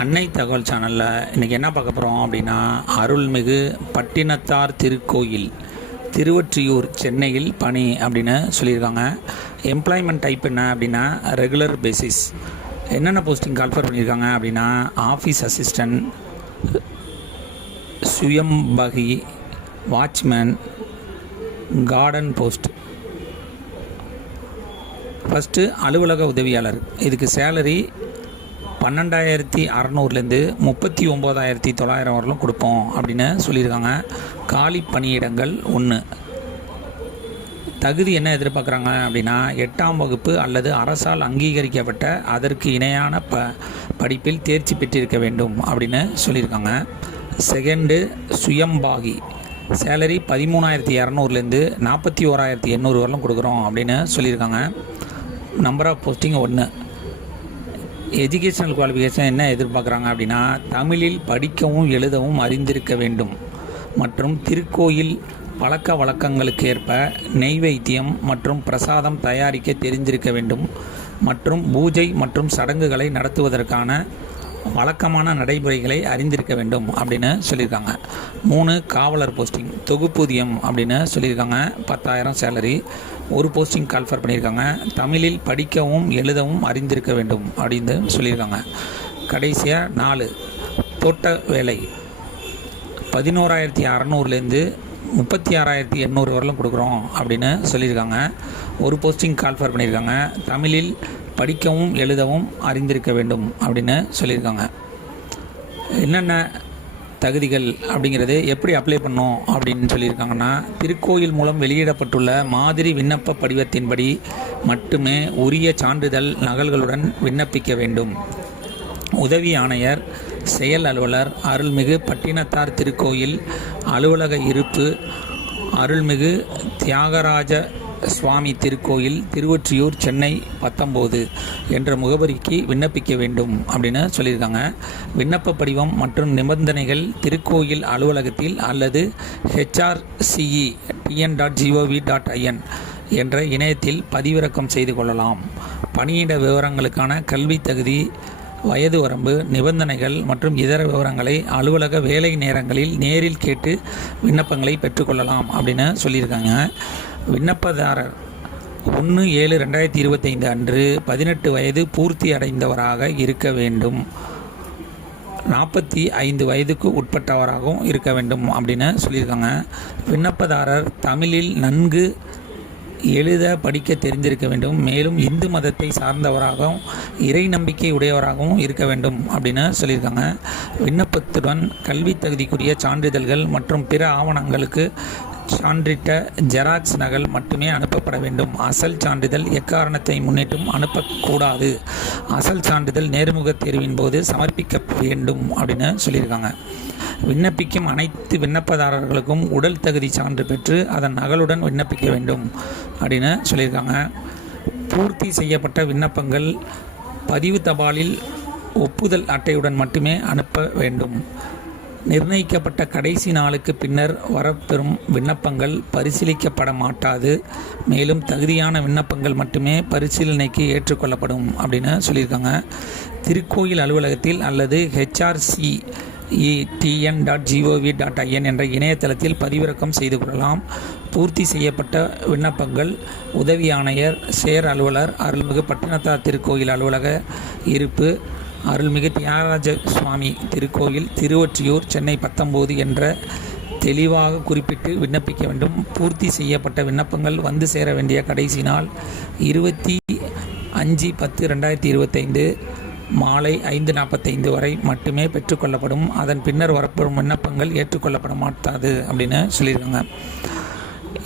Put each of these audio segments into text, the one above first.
அன்னை தகவல் சேனலில் இன்றைக்கி என்ன பார்க்க போகிறோம் அப்படின்னா, அருள்மிகு பட்டினத்தார் திருக்கோயில் திருவொற்றியூர் சென்னையில் பணி அப்படின்னு சொல்லியிருக்காங்க. எம்ப்ளாய்மெண்ட் டைப் என்ன அப்படின்னா ரெகுலர் பேசிஸ். என்னென்ன போஸ்டிங் கால்ஃபர் பண்ணியிருக்காங்க அப்படின்னா, ஆஃபீஸ் அசிஸ்டன்ட், சுயம்பகி, வாட்ச்மேன், கார்டன் போஸ்ட். ஃபஸ்ட்டு அலுவலக உதவியாளர். இதுக்கு சேலரி 12,600லேருந்து 39,900 வரலும் கொடுப்போம் அப்படின்னு சொல்லியிருக்காங்க. காலி பணியிடங்கள் 1. தகுதி என்ன எதிர்பார்க்குறாங்க அப்படின்னா, 8ஆம் வகுப்பு அல்லது அரசால் அங்கீகரிக்கப்பட்ட அதற்கு இணையான படிப்பில் தேர்ச்சி பெற்றிருக்க வேண்டும் அப்படின்னு சொல்லியிருக்காங்க. செகண்டு சுயம்பாகி. சேலரி 13,200லேருந்து 41,800 வரலும் கொடுக்குறோம் அப்படின்னு சொல்லியிருக்காங்க. Number of posting 1. Educational qualification என்ன எதிர்பார்க்குறாங்க அப்படின்னா, தமிழில் படிக்கவும் எழுதவும் அறிந்திருக்க வேண்டும் மற்றும் திருக்கோயில் பழக்க வழக்கங்களுக்கு ஏற்ப நெய்வேத்தியம் மற்றும் பிரசாதம் தயாரிக்க தெரிந்திருக்க வேண்டும் மற்றும் பூஜை மற்றும் சடங்குகளை நடத்துவதற்கான வழக்கமான நடைமுறைகளை அறிந்திருக்க வேண்டும் அப்படின்னு சொல்லியிருக்காங்க. 3 காவலர் போஸ்டிங். தொகுப்பூதியம் அப்படின்னு சொல்லியிருக்காங்க. 10,000 சேலரி. ஒரு போஸ்டிங் கால்ஃபர் பண்ணியிருக்காங்க. தமிழில் படிக்கவும் எழுதவும் அறிந்திருக்க வேண்டும் அப்படின்னு சொல்லியிருக்காங்க. கடைசியாக 4 தோட்ட வேலை. 11,600லேருந்து 36,800 வரலும் கொடுக்குறோம் அப்படின்னு சொல்லியிருக்காங்க. ஒரு போஸ்டிங் கால்ஃபர் பண்ணியிருக்காங்க. தமிழில் படிக்கவும் எழுதவும் அறிந்திருக்க வேண்டும் அப்படின்னு சொல்லியிருக்காங்க. என்னென்ன தகுதிகள் அப்படிங்கிறது எப்படி அப்ளை பண்ணோம் அப்படின்னு சொல்லியிருக்காங்கன்னா, திருக்கோயில் மூலம் வெளியிடப்பட்டுள்ள மாதிரி விண்ணப்ப படிவத்தின்படி மட்டுமே உரிய சான்றிதழ் நகல்களுடன் விண்ணப்பிக்க வேண்டும். உதவி ஆணையர், செயல் அலுவலர், அருள்மிகு பட்டினத்தார் திருக்கோயில் அலுவலக இருப்பு, அருள்மிகு தியாகராஜ சுவாமி திருக்கோயில் திருவொற்றியூர் சென்னை 19 என்ற முகவரிக்கு விண்ணப்பிக்க வேண்டும் அப்படின்னு சொல்லியிருக்காங்க. விண்ணப்ப படிவம் மற்றும் நிபந்தனைகள் திருக்கோயில் அலுவலகத்தில் அல்லது hrce.tn.gov.in என்ற இணையத்தில் பதிவிறக்கம் செய்து கொள்ளலாம். பணியிட விவரங்களுக்கான கல்வி தகுதி, வயது வரம்பு, நிபந்தனைகள் மற்றும் இதர விவரங்களை அலுவலக வேலை நேரங்களில் நேரில் கேட்டு விண்ணப்பங்களை பெற்றுக்கொள்ளலாம் அப்படின்னு சொல்லியிருக்காங்க. விண்ணப்பதாரர் 1/7/2025 அன்று 18 வயது பூர்த்தி அடைந்தவராக இருக்க வேண்டும். 45 வயதுக்கு உட்பட்டவராகவும் இருக்க வேண்டும் அப்படின்னு சொல்லியிருக்காங்க. விண்ணப்பதாரர் தமிழில் நன்கு எழுத படிக்க தெரிந்திருக்க வேண்டும். மேலும் இந்து மதத்தை சார்ந்தவராகவும் இறை நம்பிக்கை உடையவராகவும் இருக்க வேண்டும் அப்படின்னு சொல்லியிருக்காங்க. விண்ணப்பத்துடன் கல்வி தகுதிக்குரிய சான்றிதழ்கள் மற்றும் பிற ஆவணங்களுக்கு சான்றிட்ட ஜெராக்ஸ் நகல் மட்டுமே அனுப்பப்பட வேண்டும். அசல் சான்றிதழ் எக்காரணத்தை முன்னிட்டும் அனுப்பக்கூடாது. அசல் சான்றிதழ் நேர்முக தேர்வின் போது சமர்ப்பிக்க வேண்டும் அப்படின்னு சொல்லியிருக்காங்க. விண்ணப்பிக்கும் அனைத்து விண்ணப்பதாரர்களுக்கும் உடல் தகுதி சான்று பெற்று அதன் நகலுடன் விண்ணப்பிக்க வேண்டும் அப்படின்னு சொல்லியிருக்காங்க. பூர்த்தி செய்யப்பட்ட விண்ணப்பங்கள் பதிவு தபாலில் ஒப்புதல் அட்டையுடன் மட்டுமே அனுப்ப வேண்டும். நிர்ணயிக்கப்பட்ட கடைசி நாளுக்கு பின்னர் வரப்பெறும் விண்ணப்பங்கள் பரிசீலிக்கப்பட மாட்டாது. மேலும் தகுதியான விண்ணப்பங்கள் மட்டுமே பரிசீலனைக்கு ஏற்றுக்கொள்ளப்படும் அப்படின்னு சொல்லியிருக்காங்க. திருக்கோயில் அலுவலகத்தில் அல்லது hrce.tn.gov.in என்ற இணையதளத்தில் பதிவிறக்கம் செய்து கொள்ளலாம். பூர்த்தி செய்யப்பட்ட விண்ணப்பங்கள் உதவி ஆணையர், செயற் அலுவலர், அருள்மிகு பட்டினத்தார் திருக்கோயில் அலுவலக இருப்பு, அருள்மிகு தியாகராஜ சுவாமி திருக்கோயில் திருவொற்றியூர் சென்னை 19 என்ற தெளிவாக குறிப்பிட்டு விண்ணப்பிக்க வேண்டும். பூர்த்தி செய்யப்பட்ட விண்ணப்பங்கள் வந்து சேர வேண்டிய கடைசி நாள் 25/10/2025 மாலை 5:45 வரை மட்டுமே பெற்றுக்கொள்ளப்படும். அதன் பின்னர் வரப்படும் விண்ணப்பங்கள் ஏற்றுக்கொள்ளப்பட மாட்டாது அப்படின்னு சொல்லியிருக்காங்க.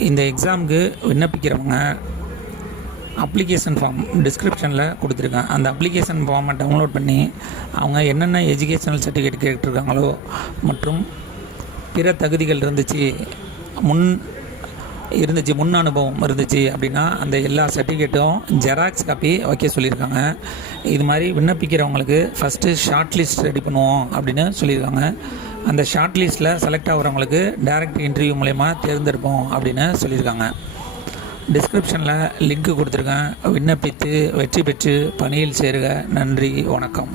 இந்த எக்ஸாமுக்கு விண்ணப்பிக்கிறவங்க அப்ளிகேஷன் ஃபார்ம் டிஸ்கிரிப்ஷனில் கொடுத்துருக்கேன். அந்த அப்ளிகேஷன் ஃபார்மை டவுன்லோட் பண்ணி அவங்க என்னென்ன எஜுகேஷனல் சர்டிஃபிகேட் கேட்டிருக்காங்களோ மற்றும் பிற தகுதிகள் முன் அனுபவம் இருந்துச்சு அப்படின்னா அந்த எல்லா சர்டிஃபிகேட்டும் ஜெராக்ஸ் காப்பி வைக்க சொல்லியிருக்காங்க. இது மாதிரி விண்ணப்பிக்கிறவங்களுக்கு ஃபஸ்ட்டு ஷார்ட் லிஸ்ட் ரெடி பண்ணுவோம் அப்படின்னு சொல்லியிருக்காங்க. அந்த ஷார்ட் லிஸ்ட்டில் செலக்ட் ஆகிறவங்களுக்கு டைரக்ட் இன்டர்வியூ மூலயமா தேர்ந்தெடுப்போம் அப்படின்னு சொல்லியிருக்காங்க. டிஸ்கிரிப்ஷனில் லிங்க் கொடுத்துருக்கேன். விண்ணப்பித்து வெற்றி பெற்று பணியில் சேருக. நன்றி, வணக்கம்.